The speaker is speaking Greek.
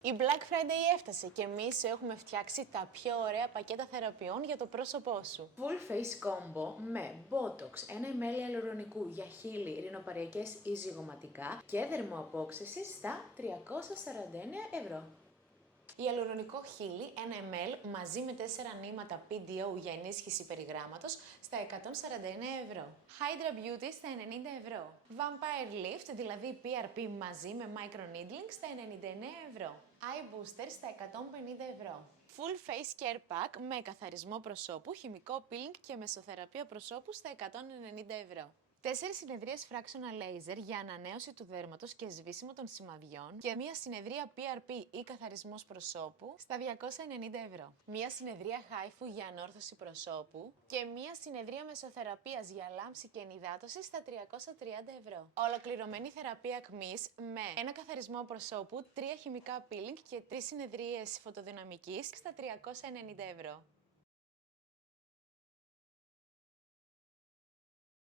Η Black Friday έφτασε και εμείς έχουμε φτιάξει τα πιο ωραία πακέτα θεραπείων για το πρόσωπό σου. Full face combo με Botox, 1 ml ιαλουρονικού για χείλη, ρινοπαριακές ή ζυγωματικά και δερμοαπόκσεση στα 349€. Ιαλουρονικό χείλη 1 ml μαζί με 4 νήματα PDO για ενίσχυση περιγράμματος στα 149€. Hydra Beauty στα 90€. Vampire Lift, δηλαδή PRP μαζί με microneedling στα 99€. Eye Booster στα 150€. Full Face Care Pack με καθαρισμό προσώπου, χημικό peeling και μεσοθεραπεία προσώπου στα 190€. 4 συνεδρίες Fractional Laser για ανανέωση του δέρματος και σβήσιμο των σημαδιών και μία συνεδρία PRP ή καθαρισμός προσώπου στα 290€. Μία συνεδρία HIFU για ανόρθωση προσώπου και μία συνεδρία μεσοθεραπείας για λάμψη και ενυδάτωση στα 330€. Ολοκληρωμένη θεραπεία ακμής με ένα καθαρισμό προσώπου, 3 χημικά peeling και 3 συνεδρίες φωτοδυναμικής στα 390€.